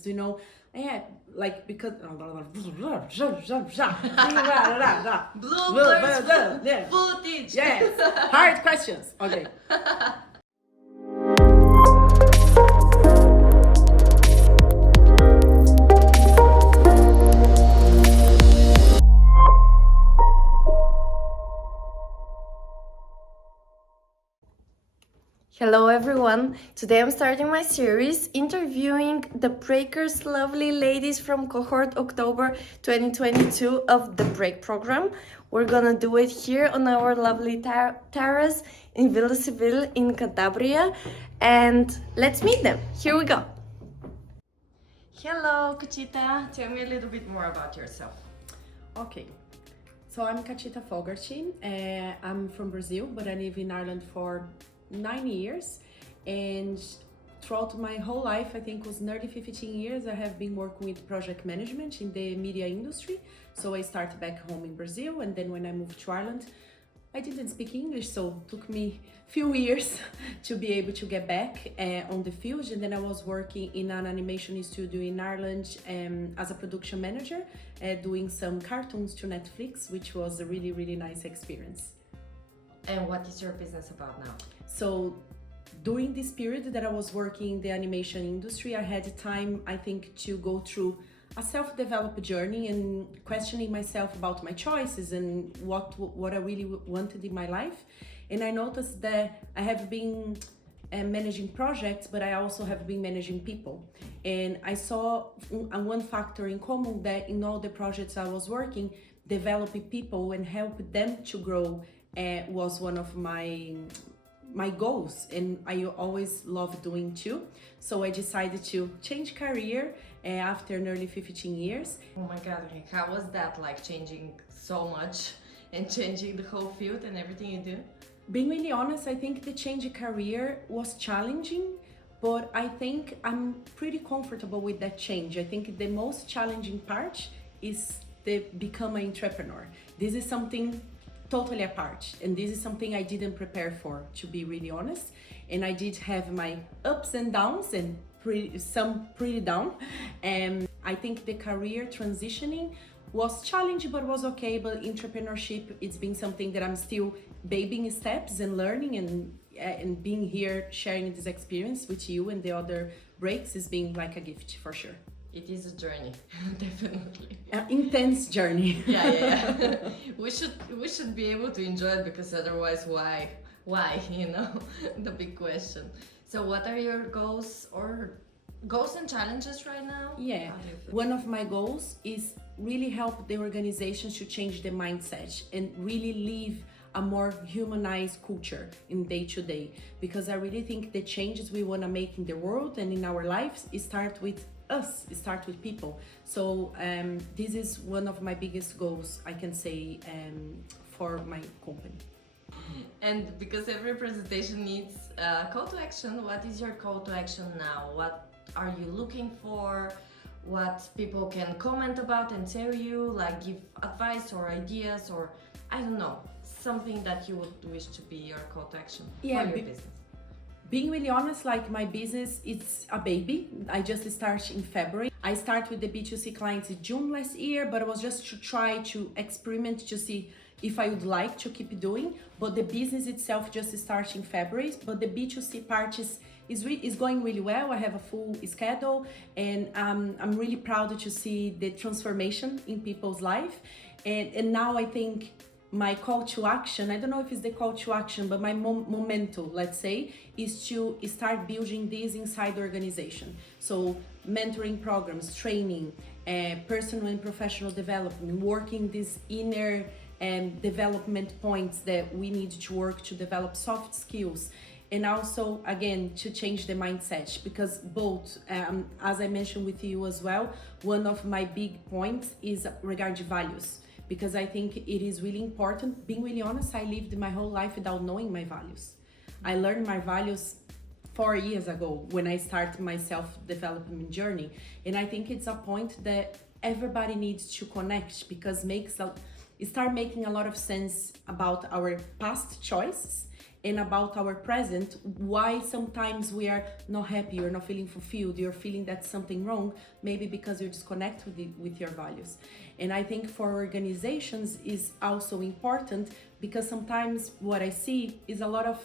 You know, yeah, like because Bloopers, footage. yes, hard questions. Okay. Hello everyone, today I'm starting my series interviewing the Breakers lovely ladies from cohort October 2022 of the Break program. We're gonna do it here on our lovely terrace in Villa Civil in Cantabria, and let's meet them. Here we go. Hello Katita, tell me a little bit more about yourself. Okay. So I'm Katita Fogarty. I'm from Brazil, but I live in Ireland for 9 years, and throughout my whole life, I think it was nearly 15 years, I have been working with project management in the media industry. So I started back home in Brazil, and then when I moved to Ireland, I didn't speak English, so it took me a few years to be able to get back on the field. And then I was working in an animation studio in Ireland as a production manager, doing some cartoons to Netflix, which was a really, really nice experience. And what is your business about now? So during this period that I was working in the animation industry, I had time, I think, to go through a self-developed journey and questioning myself about my choices and what I really wanted in my life. And I noticed that I have been managing projects, but I also have been managing people. And I saw one factor in common, that in all the projects I was working, developing people and help them to grow was one of my goals, and I always love doing too. So I decided to change career after nearly 15 years. Oh my god, how was that, like changing so much and changing the whole field and everything you do? Being really honest, I think the change of career was challenging, but I think I'm pretty comfortable with that change. I think the most challenging part is to become an entrepreneur. This is something totally apart, and this is something I didn't prepare for, to be really honest. And I did have my ups and downs, and some pretty down. And I think the career transitioning was challenging, but was okay. But entrepreneurship, it's been something that I'm still babying steps and learning, and being here sharing this experience with you and the other breaks is being like a gift for sure. It is a journey, definitely. An intense journey. Yeah. We should be able to enjoy it, because otherwise, why? You know, the big question. So, what are your goals and challenges right now? Yeah, one of my goals is really help the organizations to change the mindset and really live a more humanized culture in day to day. Because I really think the changes we want to make in the world and in our lives start with us, start with people. So this is one of my biggest goals, I can say, for my company. And because every presentation needs a call to action, what is your call to action now? What are you looking for? What people can comment about and tell you, like give advice or ideas, or I don't know, something that you would wish to be your call to action for your business? Being really honest, like my business, it's a baby. I just started in February. I started with the B2C clients in June last year, but it was just to try to experiment to see if I would like to keep doing. But the business itself just started in February. But the B2C part is going really well. I have a full schedule, and I'm really proud to see the transformation in people's life. And now I think my call to action, I don't know if it's the call to action, but my momentum, let's say, is to start building this inside the organization. So mentoring programs, training, personal and professional development, working these inner development points that we need to work to develop soft skills. And also, again, to change the mindset, because both, as I mentioned with you as well, one of my big points is regarding values. Because I think it is really important. Being really honest, I lived my whole life without knowing my values. I learned my values 4 years ago when I started my self-development journey. And I think it's a point that everybody needs to connect, because it start making a lot of sense about our past choices and about our present, why sometimes we are not happy, you're not feeling fulfilled, you're feeling that something wrong, maybe because you're disconnected with your values. And I think for organizations is also important, because sometimes what I see is a lot of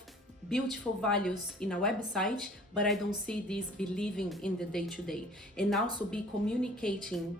beautiful values in a website, but I don't see this believing in the day-to-day, and also be communicating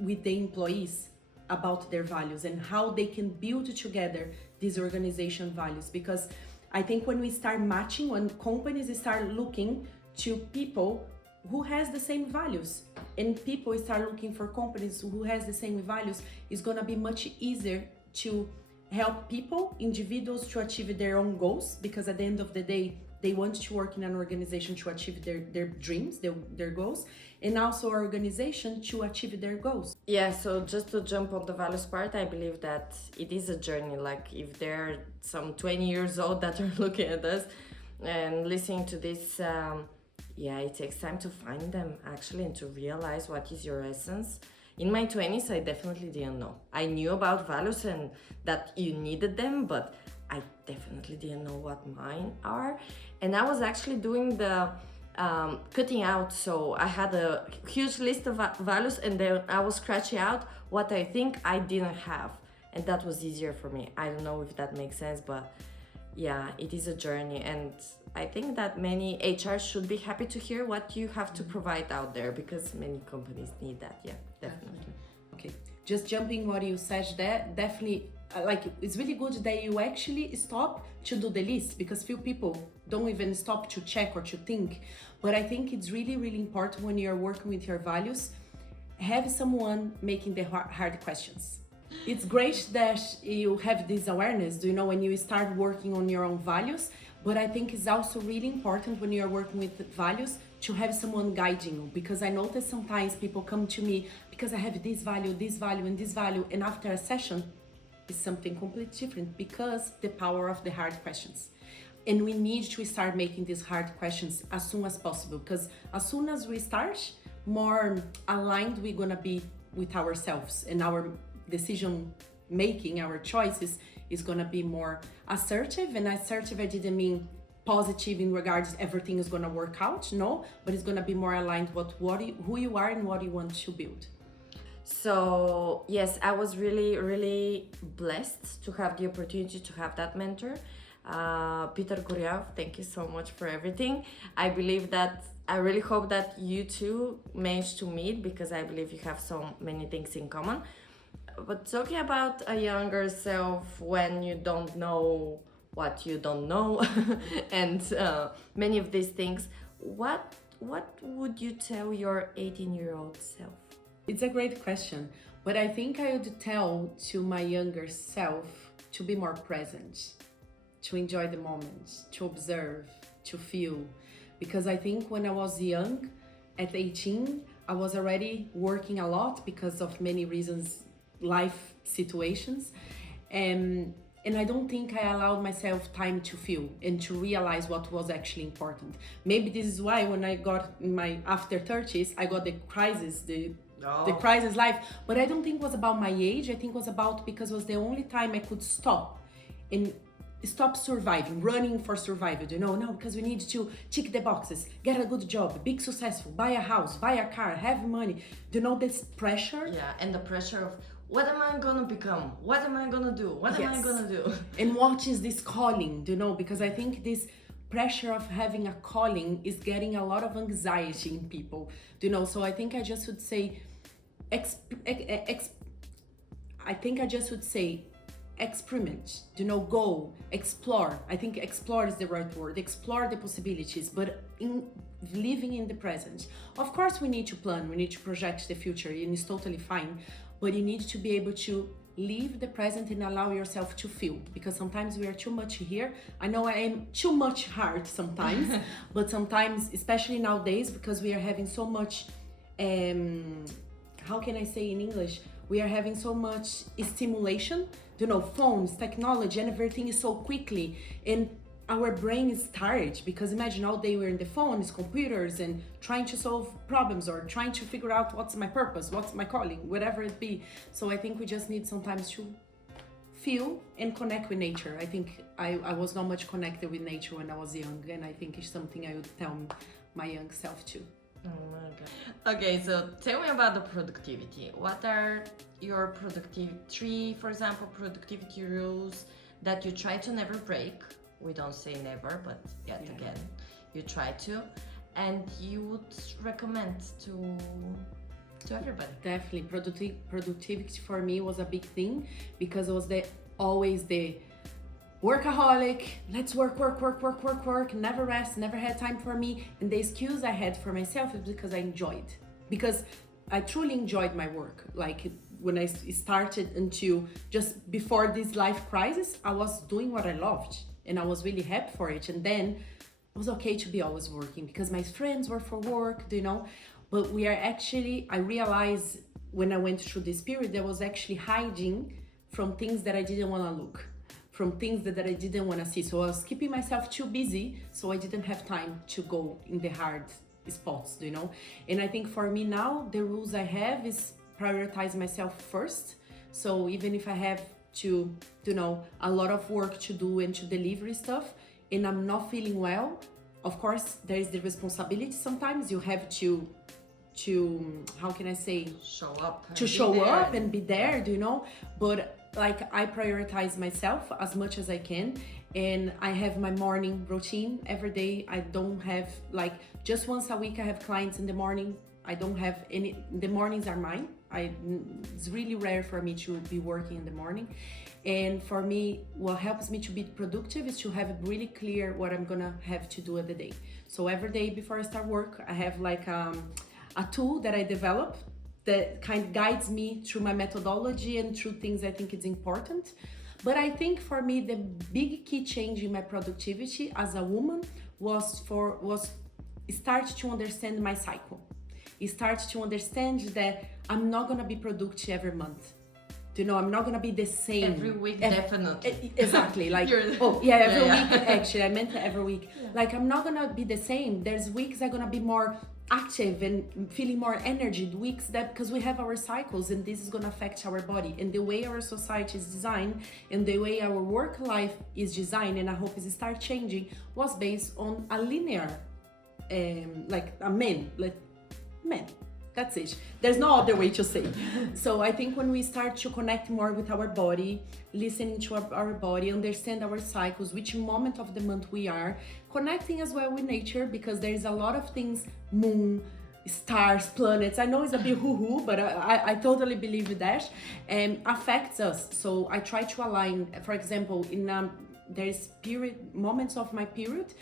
with the employees about their values and how they can build together these organization values. Because I think when we start matching, when companies start looking to people who has the same values, and people start looking for companies who has the same values, it's gonna be much easier to help people, individuals, to achieve their own goals, because at the end of the day, they want to work in an organization to achieve their dreams, their goals, and also our organization to achieve their goals. Yeah, so just to jump on the values part, I believe that it is a journey. Like if they're some 20 years old that are looking at us and listening to this, yeah, it takes time to find them actually and to realize what is your essence. In my 20s, I definitely didn't know. I knew about values and that you needed them, but I definitely didn't know what mine are. And I was actually doing the cutting out. So I had a huge list of values, and then I was scratching out what I think I didn't have. And that was easier for me. I don't know if that makes sense, but yeah, it is a journey. And I think that many HRs should be happy to hear what you have to provide out there, because many companies need that. Yeah, definitely. Okay, just jumping what you said there, definitely, like, it's really good that you actually stop to do the list, because few people don't even stop to check or to think. But I think it's really, really important when you're working with your values, have someone making the hard questions. It's great that you have this awareness, you know, when you start working on your own values, but I think it's also really important when you're working with values to have someone guiding you, because I notice sometimes people come to me because I have this value, and this value, and after a session, it's something completely different, because the power of the hard questions. And we need to start making these hard questions as soon as possible, because as soon as we start, more aligned we're gonna be with ourselves, and our decision making, our choices is gonna be more assertive. And assertive, I didn't mean positive in regards everything is gonna work out, no, but it's gonna be more aligned with who you are and what you want to build. So yes, I was really, really blessed to have the opportunity to have that mentor. Peter Guryav, thank you so much for everything. I really hope that you two managed to meet, because I believe you have so many things in common. But talking about a younger self when you don't know what you don't know and many of these things, what would you tell your 18-year-old self? It's a great question, but I think I would tell to my younger self to be more present, to enjoy the moment, to observe, to feel. Because I think when I was young, at 18, I was already working a lot because of many reasons, life situations, and I don't think I allowed myself time to feel and to realize what was actually important. Maybe this is why when I got in my after 30s, I got the crisis, the crisis life. But I don't think it was about my age. I think it was about, because it was the only time I could stop and stop surviving, running for survival, you know, no, because we need to tick the boxes, get a good job, be successful, buy a house, buy a car, have money, you know, this pressure. Yeah, and the pressure of, what am I gonna become? What am I gonna do? What am I gonna do? And what is this calling, you know, because I think this pressure of having a calling is getting a lot of anxiety in people, you know. So I think I just would say, experiment, you know, go, explore. I think explore is the right word. Explore the possibilities, but in living in the present. Of course, we need to plan, we need to project the future, and it's totally fine, but you need to be able to live the present and allow yourself to feel, because sometimes we are too much here. I know I am too much hard sometimes, but sometimes, especially nowadays, because we are having so much, how can I say in English? We are having so much stimulation, you know, phones, technology, and everything is so quickly, and our brain is tired, because imagine all day we're in the phones, computers, and trying to solve problems or trying to figure out what's my purpose, what's my calling, whatever it be. So I think we just need sometimes to feel and connect with nature. I think I was not much connected with nature when I was young, and I think it's something I would tell my young self too. Oh my god. Okay, so tell me about the productivity. What are your three, for example, productivity rules that you try to never break? We don't say never, but yet again, you try to, and you would recommend to everybody. Definitely, productivity for me was a big thing because it was always the workaholic, let's work, never rest, never had time for me. And the excuse I had for myself is because I enjoyed, because I truly enjoyed my work. Like when I started until just before this life crisis, I was doing what I loved and I was really happy for it. And then it was okay to be always working because my friends were for work, you know. But we are actually, I realized when I went through this period, I was actually hiding from things that I didn't want to look, from things that I didn't want to see. So I was keeping myself too busy, so I didn't have time to go in the hard spots, you know. And I think for me now, the rules I have is prioritize myself first. So even if I have to, you know, a lot of work to do and to deliver stuff, and I'm not feeling well, of course, there is the responsibility. Sometimes you have to how can I say, show up and be there, you know. But like I prioritize myself as much as I can, and I have my morning routine every day. I don't have like just once a week I have clients in the morning. I don't have any, the mornings are mine. It's really rare for me to be working in the morning. And for me, what helps me to be productive is to have really clear what I'm gonna have to do at the day. So every day before I start work, I have like a tool that I develop that kind of guides me through my methodology and through things I think it's important. But I think for me, the big key change in my productivity as a woman was start to understand my cycle. Start to understand that I'm not gonna be productive every month. You know, I'm not gonna be the same every week. Definitely, exactly. Like every week. Actually, I meant every week. Yeah. Like I'm not gonna be the same. There's weeks I'm gonna be more active and feeling more energy. Weeks that, because we have our cycles, and this is gonna affect our body and the way our society is designed and the way our work life is designed. And I hope it start changing. Was based on a linear, like a man. That's it. There's no other way to say. So I think when we start to connect more with our body, listening to our body, understand our cycles, which moment of the month we are, connecting as well with nature, because there's a lot of things, moon, stars, planets, I know it's a bit hoo-hoo, but I totally believe in that, affects us. So I try to align, for example, in there's moments of my period,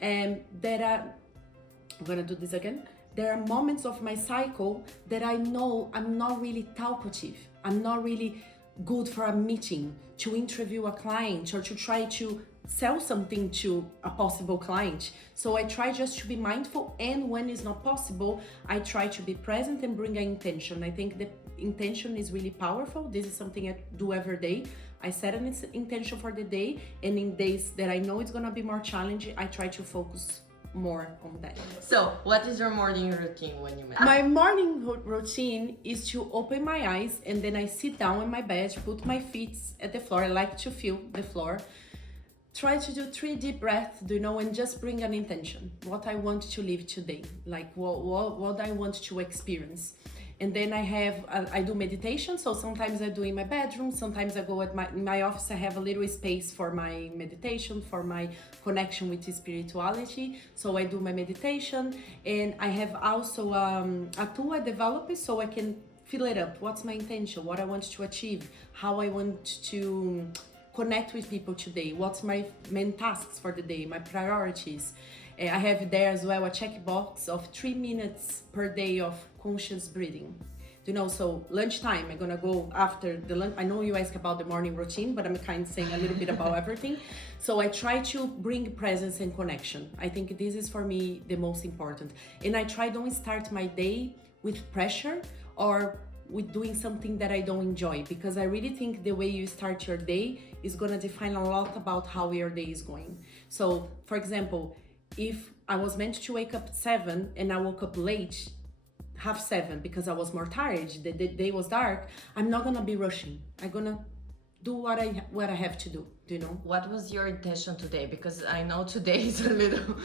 that I'm gonna do this again. There are moments of my cycle that I know I'm not really talkative. I'm not really good for a meeting, to interview a client, or to try to sell something to a possible client. So I try just to be mindful, and when it's not possible, I try to be present and bring an intention. I think the intention is really powerful. This is something I do every day. I set an intention for the day, and in days that I know it's gonna be more challenging, I try to focus more on that. So, what is your morning routine when you make? My morning routine is to open my eyes, and then I sit down in my bed, put my feet at the floor. I like to feel the floor. Try to do 3 deep breaths, you know, and just bring an intention. What I want to live today, like what I want to experience. And then I do meditation. So sometimes I do in my bedroom, sometimes I go at my office. I have a little space for my meditation, for my connection with spirituality. So I do my meditation, and I have also a tool I developed so I can fill it up. What's my intention? What I want to achieve? How I want to connect with people today? What's my main tasks for the day? My priorities? I have there as well a checkbox of 3 minutes per day of conscious breathing. You know, so lunchtime, I'm gonna go after the lunch. I know you ask about the morning routine, but I'm kind of saying a little bit about everything. So I try to bring presence and connection. I think this is for me the most important. And I try don't start my day with pressure or with doing something that I don't enjoy, because I really think the way you start your day is gonna define a lot about how your day is going. So, for example, if I was meant to wake up at 7 and I woke up late, 6:30, because I was more tired, the day was dark, I'm not gonna be rushing. I'm gonna do what I have to do. Do you know? What was your intention today? Because I know today is a little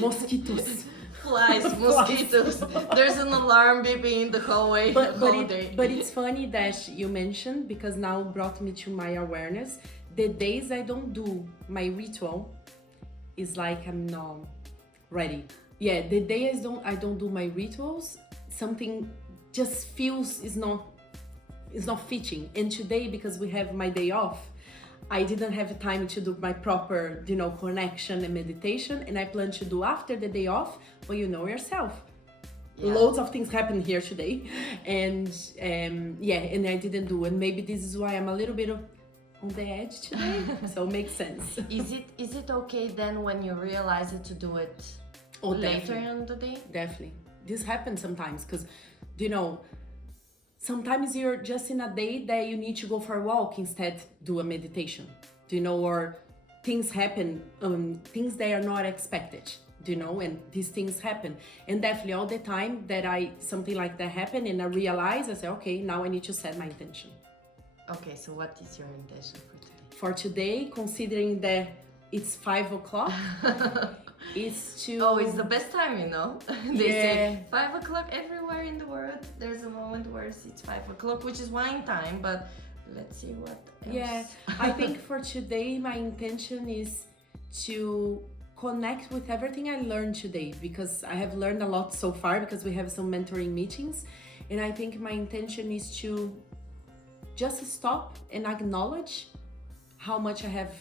Mosquitoes. flies, mosquitoes. There's an alarm beeping in the hallway the whole day. But it's funny that you mentioned, because now brought me to my awareness. The days I don't do my ritual is like I'm not ready. Yeah, the days I don't do my rituals, something just feels is not fitting. And today, because we have my day off, I didn't have time to do my proper, connection and meditation, and I plan to do after the day off. But you know yourself, loads of things happened here today, and and I didn't do. And maybe this is why I'm a little bit on the edge today. So it makes sense. Is it okay then when you realize it to do it later in the day? Definitely, this happens sometimes because, sometimes you're just in a day that you need to go for a walk instead do a meditation, or things happen, things that are not expected, and these things happen. And definitely all the time that something like that happen and I realize, I say, okay, now I need to set my intention. Okay, so what is your intention for today? For today, considering that it's 5 o'clock, is to... Oh, it's the best time, They say 5 o'clock everywhere in the world. There's a moment where it's 5 o'clock, which is wine time, but let's see what else. Yeah, I think for today, my intention is to connect with everything I learned today, because I have learned a lot so far, because we have some mentoring meetings. And I think my intention is to just stop and acknowledge how much I have,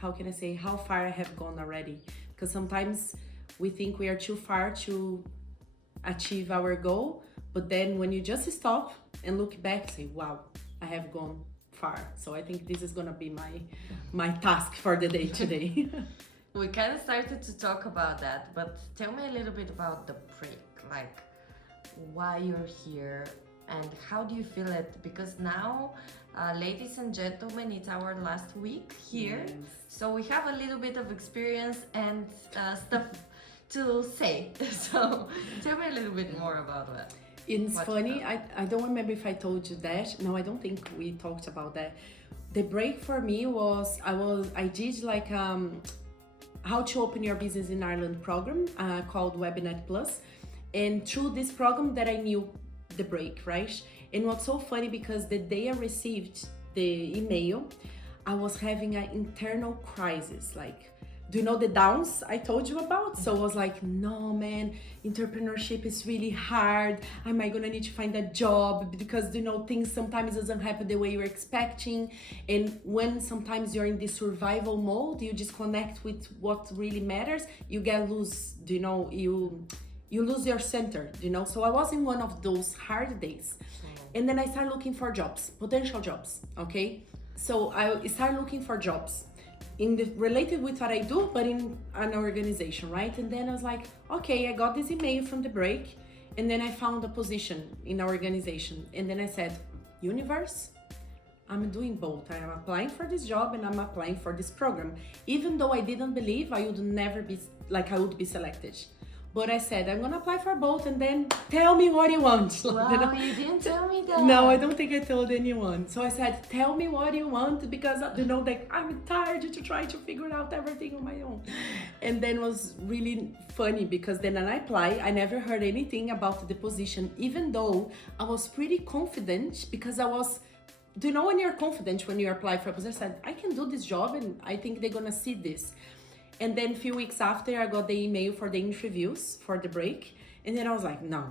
how far I have gone already. Because sometimes we think we are too far to achieve our goal, but then when you just stop and look back, say, wow, I have gone far. So I think this is gonna be my task for the day today. We kind of started to talk about that, but tell me a little bit about the break, like why you're here and how do you feel it? Because now, ladies and gentlemen, it's our last week here. Yes. So we have a little bit of experience and stuff to say. So tell me a little bit more about that. It's funny, I don't remember if I told you that. No, I don't think we talked about that. The break for me was, I did like how to open your business in Ireland program called Webinet Plus. And through this program that I knew the break, right? And what's so funny, because the day I received the email, I was having an internal crisis. Like, do you know the downs I told you about? So I was like, no man, entrepreneurship is really hard. Am I gonna need to find a job? Because things sometimes doesn't happen the way you're expecting. And when sometimes you're in this survival mode, you disconnect with what really matters, you get loose, you lose your center, So I was in one of those hard days. And then I started looking for jobs, potential jobs, okay? So I started looking for jobs related with what I do, but in an organization, right? And then I was like, okay, I got this email from the break, and then I found a position in our organization. And then I said, universe, I'm doing both. I am applying for this job and I'm applying for this program. Even though I didn't believe I would be selected. But I said, I'm gonna apply for both and then tell me what you want. Wow, you didn't tell me that. No, I don't think I told anyone. So I said, tell me what you want, because I'm tired to try to figure out everything on my own. And then it was really funny, because then when I applied, I never heard anything about the position, even though I was pretty confident, because I was, when you're confident when you apply for a position, I said, I can do this job and I think they're gonna see this. And then a few weeks after, I got the email for the interviews for the break. And then I was like, no,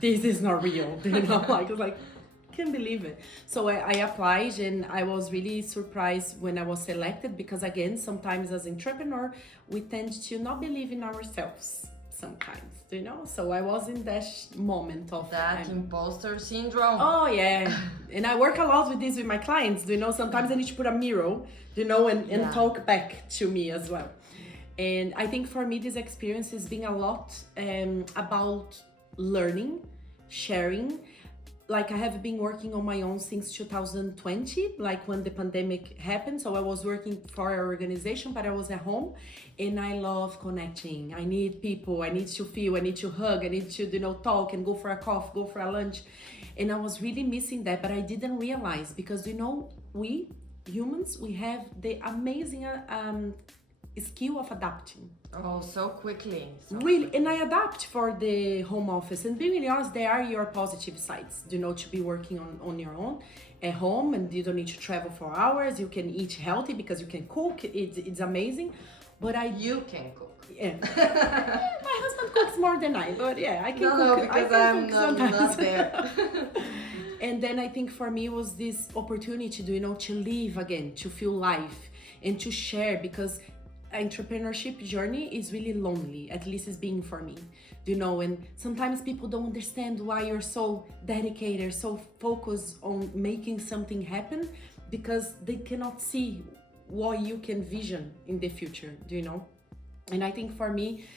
this is not real. I was like, can't believe it. So I applied, and I was really surprised when I was selected, because again, sometimes as an entrepreneur, we tend to not believe in ourselves sometimes, So I was in that moment of that imposter syndrome. Oh yeah. And I work a lot with this with my clients, sometimes I need to put a mirror, and talk back to me as well. And I think for me, this experience has been a lot about learning, sharing, like I have been working on my own since 2020, like when the pandemic happened. So I was working for an organization, but I was at home, and I love connecting. I need people, I need to feel, I need to hug, I need to, talk and go for a coffee, go for a lunch. And I was really missing that, but I didn't realize, because we humans, we have the amazing skill of adapting. Oh, so quickly. Really, and I adapt for the home office. And being really honest, there are your positive sides, to be working on your own at home, and you don't need to travel for hours. You can eat healthy because you can cook. It's amazing. But you can cook. Yeah. My husband cooks more than I, but yeah, I can cook. No, because I'm not there. And then I think for me it was this opportunity to live again, to feel life and to share, because entrepreneurship journey is really lonely, at least it's being for me, and sometimes people don't understand why you're so dedicated, so focused on making something happen, because they cannot see what you can vision in the future, And I think for me,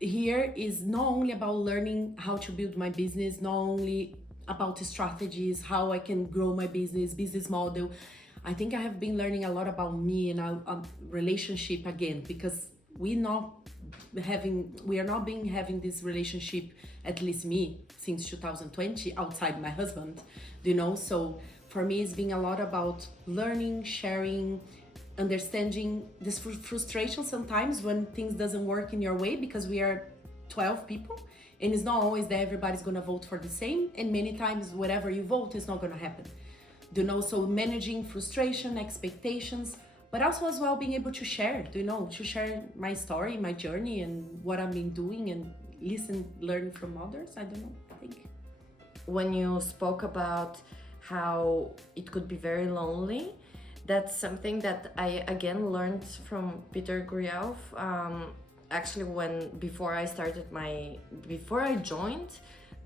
here is not only about learning how to build my business, not only about the strategies, how I can grow my business model. I think I have been learning a lot about me and our relationship again, because we are not having this relationship, at least me, since 2020 outside my husband, So for me, it's been a lot about learning, sharing, understanding this frustration sometimes when things doesn't work in your way, because we are 12 people. And it's not always that everybody's gonna vote for the same, and many times whatever you vote is not gonna happen. So managing frustration, expectations, but also as well being able to share, to share my story, my journey, and what I've been doing, and learn from others. I think. When you spoke about how it could be very lonely, that's something that I again learned from Peter Griaf. Actually, before I joined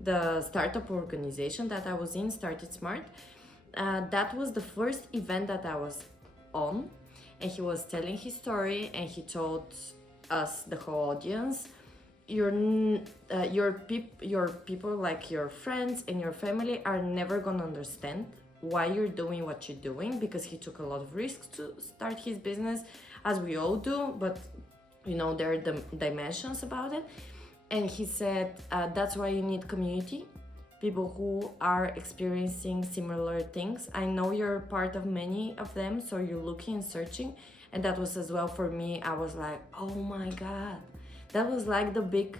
the startup organization that I was in, Started Smart, that was the first event that I was on, and he was telling his story, and he told us, the whole audience, your people, like your friends and your family, are never gonna understand why you're doing what you're doing, because he took a lot of risks to start his business, as we all do, but there are the dimensions about it. And he said, that's why you need community, people who are experiencing similar things. I know you're part of many of them, so you're looking and searching. And that was as well for me. I was like, oh my God, that was like the big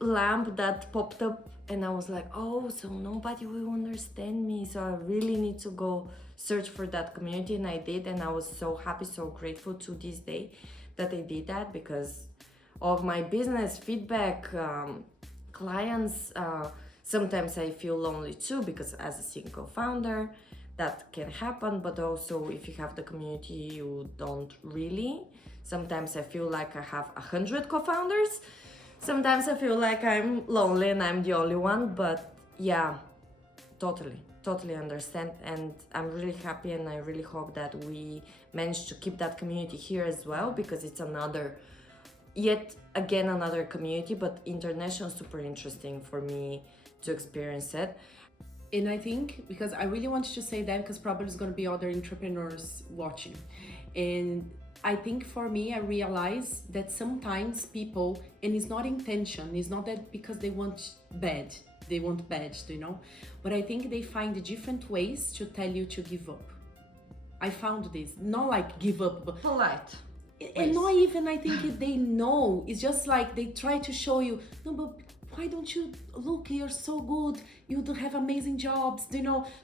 lamp that popped up, and I was like, oh, so nobody will understand me, so I really need to go search for that community. And I did, and I was so happy, so grateful to this day that I did that, because of my business feedback, clients. Sometimes I feel lonely too, because as a single founder, that can happen, but also if you have the community, you don't really. Sometimes I feel like I have 100 co-founders. Sometimes I feel like I'm lonely and I'm the only one, but yeah, totally understand. And I'm really happy, and I really hope that we manage to keep that community here as well, because it's another community, but international, super interesting for me to experience it. And I think, because I really wanted to say that, because probably there's going to be other entrepreneurs watching. And I think for me, I realize that sometimes people, and it's not intention, it's not that because they want bad, but I think they find different ways to tell you to give up. I found this, not like give up, but polite. And not even, I think if they know, it's just like they try to show you, no, but why don't you look, you're so good, you do have amazing jobs,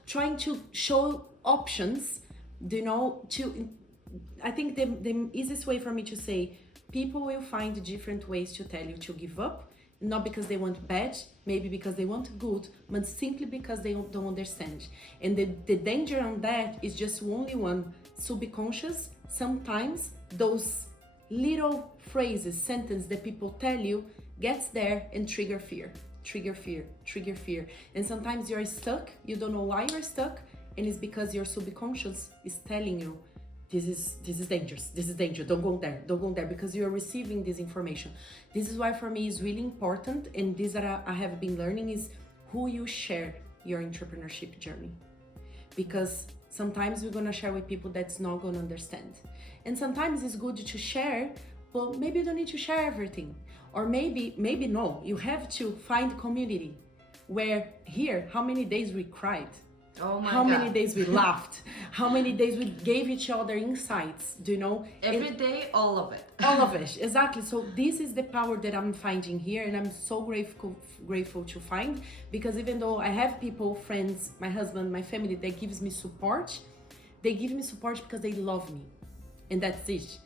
trying to show options, I think the easiest way for me to say, people will find different ways to tell you to give up, not because they want bad, maybe because they want good, but simply because they don't understand. And the danger on that is just only one, subconscious. Sometimes those little phrases, sentences that people tell you gets there and trigger fear. And sometimes you're stuck, you don't know why you're stuck, and it's because your subconscious is telling you, this is dangerous, don't go there, because you're receiving this information. This is why for me it's really important, and this that I have been learning is who you share your entrepreneurship journey. Because sometimes we're gonna share with people that's not gonna understand. And sometimes it's good to share, but maybe you don't need to share everything. Or maybe no, you have to find community. Where here, how many days we cried? Oh my how God. many days we laughed? How many days we gave each other insights? Do you know? Every day, all of it. All of it, exactly. So this is the power that I'm finding here, and I'm so grateful to find, because even though I have people, friends, my husband, my family that gives me support, they give me support because they love me, and that's it.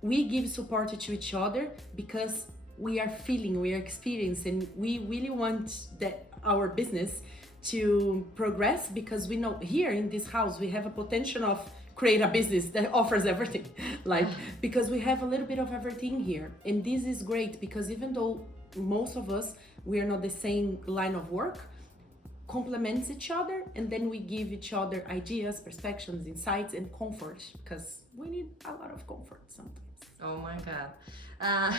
We give support to each other because we are feeling, we are experiencing, we really want that our business to progress, because we know here in this house we have a potential of create a business that offers everything, like, because we have a little bit of everything here. And this is great because even though most of us, we are not the same line of work, complements each other, and then we give each other ideas, perspectives, insights, and comfort, because we need a lot of comfort sometimes. Oh my God.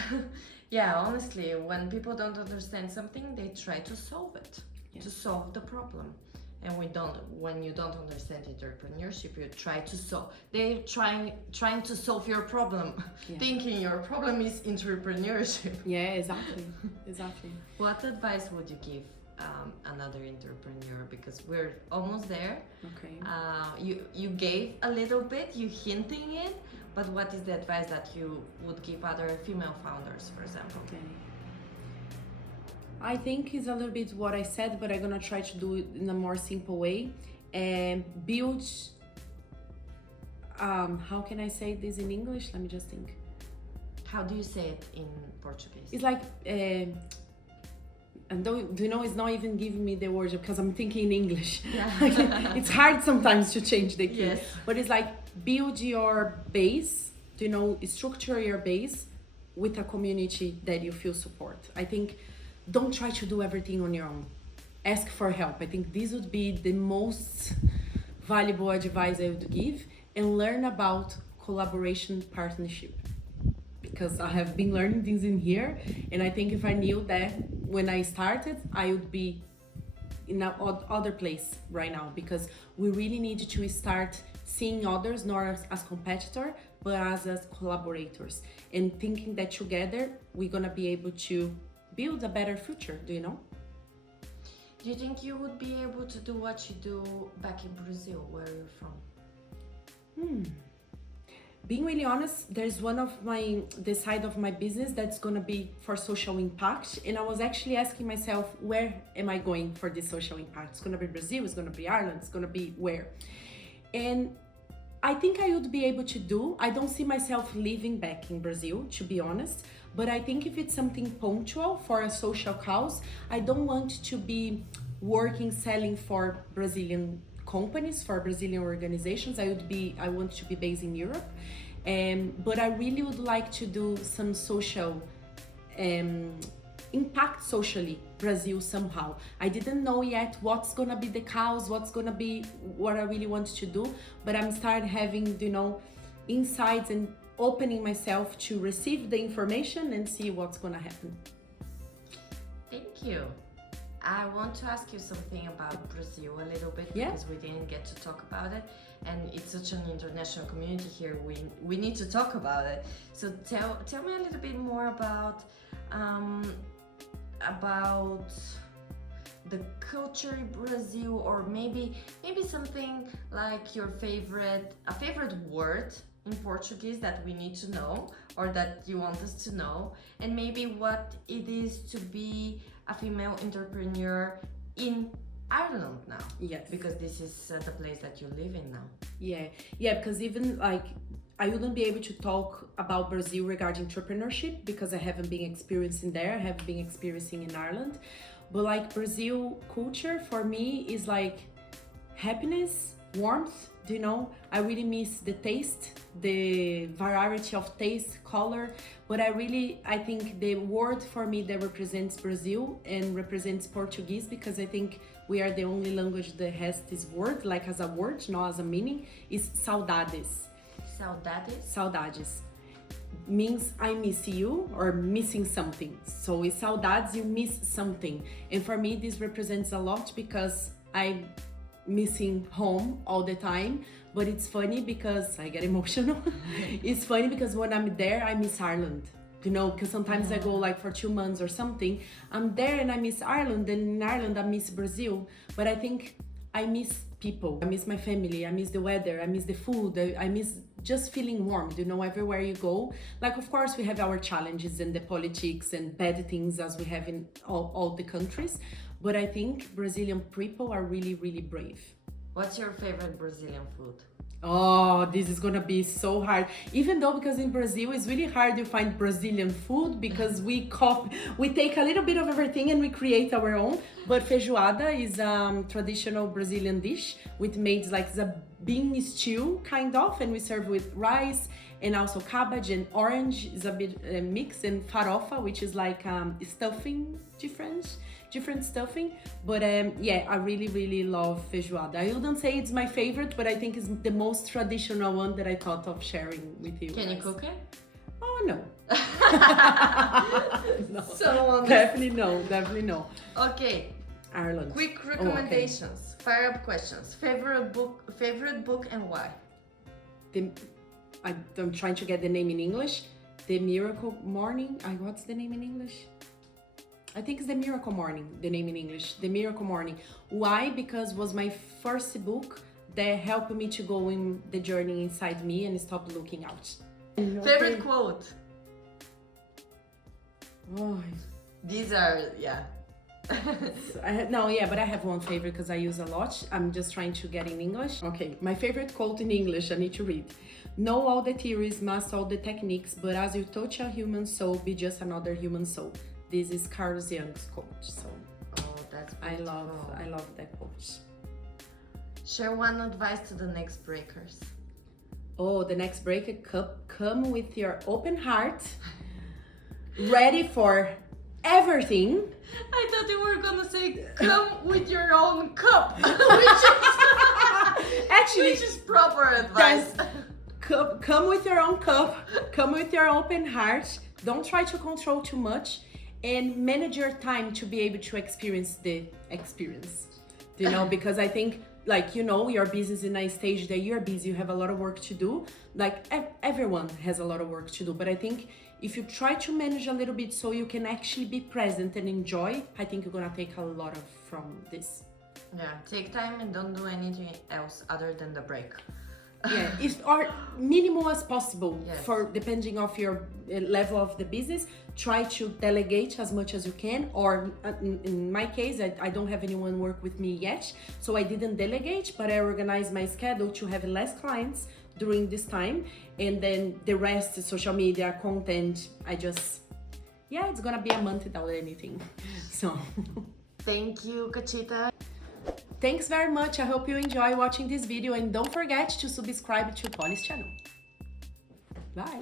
Yeah, honestly, when people don't understand something, they try to solve it, to solve the problem. And when you don't understand entrepreneurship, you try to solve. They're trying to solve your problem, thinking your problem is entrepreneurship. Yeah, exactly, exactly. What advice would you give another entrepreneur? Because we're almost there. Okay. You gave a little bit, you hinting it, but what is the advice that you would give other female founders, for example? Okay. I think it's a little bit what I said, but I'm gonna try to do it in a more simple way. And build, how can I say this in English? Let me just think. How do you say it in Portuguese? It's like, and do you know, it's not even giving me the words because I'm thinking in English. Yeah. It's hard sometimes to change the key. Yes. But it's like build your base, do you know, structure your base with a community that you feel support. I think don't try to do everything on your own. Ask for help. I think this would be the most valuable advice I would give, and learn about collaboration, partnership. Because I have been learning things in here, and I think if I knew that when I started, I would be in other place right now, because we really need to start seeing others not as competitor, but as collaborators, and thinking that together we're gonna be able to build a better future, do you know? Do you think you would be able to do what you do back in Brazil, where you're from? Being really honest, there's one of the side of my business that's gonna be for social impact, and I was actually asking myself, where am I going for this social impact? It's gonna be Brazil, it's gonna be Ireland, it's gonna be where? And I think I would be able to do. I don't see myself living back in Brazil, to be honest, but I think if it's something punctual for a social cause, I don't want to be working, selling for Brazilian companies, for Brazilian organizations. I want to be based in Europe, but I really would like to do some social impact socially Brazil somehow. I didn't know yet what's gonna be the cause, what's gonna be what I really want to do, but I'm started having, you know, insights and opening myself to receive the information and see what's gonna happen. Thank you. I want to ask you something about Brazil a little bit, because we didn't get to talk about it, and it's such an international community here. We need to talk about it. So tell me a little bit more about the culture in Brazil, or maybe something like your favorite word in Portuguese that we need to know, or that you want us to know, and maybe what it is to be a female entrepreneur in Ireland now. Yes. Because this is the place that you live in now. Yeah, because even like I wouldn't be able to talk about Brazil regarding entrepreneurship because I haven't been experiencing there, I have been experiencing in Ireland. But like Brazil culture for me is like happiness, warmth, do you know? I really miss the taste, the variety of taste, color, but I think the word for me that represents Brazil and represents Portuguese, because I think we are the only language that has this word, like as a word, not as a meaning, is saudades. Saudades? Saudades. means I miss you or missing something. So with saudades, you miss something. And for me, this represents a lot because I'm missing home all the time. But it's funny because I get emotional. It's funny because when I'm there, I miss Ireland. You know, because sometimes I go like for 2 months or something. I'm there and I miss Ireland, and in Ireland I miss Brazil. But I think I miss people. I miss my family. I miss the weather. I miss the food. I miss just feeling warm, you know, everywhere you go. Like, of course, we have our challenges and the politics and bad things as we have in all the countries. But I think Brazilian people are really, really brave. What's your favorite Brazilian food? Oh, this is gonna be so hard. Even though because in Brazil it's really hard to find Brazilian food because we take a little bit of everything and we create our own. But feijoada is a traditional Brazilian dish with made like the bean stew kind of, and we serve with rice and also cabbage and orange is a bit mix, and farofa, which is like stuffing, different stuffing. But yeah, I really love feijoada. I wouldn't say it's my favorite, but I think it's the most traditional one that I thought of sharing with you. Can you cook it? Oh no. No. So Definitely no. Okay. Ireland. Quick recommendations. Fire up questions. Favorite book and why? I'm trying to get the name in English. The Miracle Morning. What's the name in English? I think it's The Miracle Morning, the name in English. The Miracle Morning. Why? Because it was my first book that helped me to go in the journey inside me and stop looking out. Favorite quote? Oh. These are, yeah. But I have one favorite because I use a lot. I'm just trying to get in English. Okay, my favorite quote in English, I need to read. Know all the theories, master all the techniques, but as you touch a human soul, be just another human soul. This is Carl Jung's quote. So that's beautiful. I love that quote. Share one advice to the next breakers. Oh, the next breaker, come with your open heart, ready for everything. I thought you were gonna say come with your own cup, which is proper advice. Come with your own cup, come with your open heart. Don't try to control too much, and manage your time to be able to experience the experience. You know, because I think, like, you know, your business in a stage that you're busy, you have a lot of work to do. Like everyone has a lot of work to do, but I think if you try to manage a little bit so you can actually be present and enjoy, I think you're gonna take a lot from this. Yeah, take time and don't do anything else other than the break. Yeah, or minimal as possible. Yes. For depending of your level of the business, try to delegate as much as you can. Or in my case, I don't have anyone work with me yet, so I didn't delegate, but I organized my schedule to have less clients during this time, and then the rest, social media, content, it's gonna be a month without anything. So thank you, Katita. Thanks very much. I hope you enjoy watching this video, and don't forget to subscribe to Polly's channel. Bye.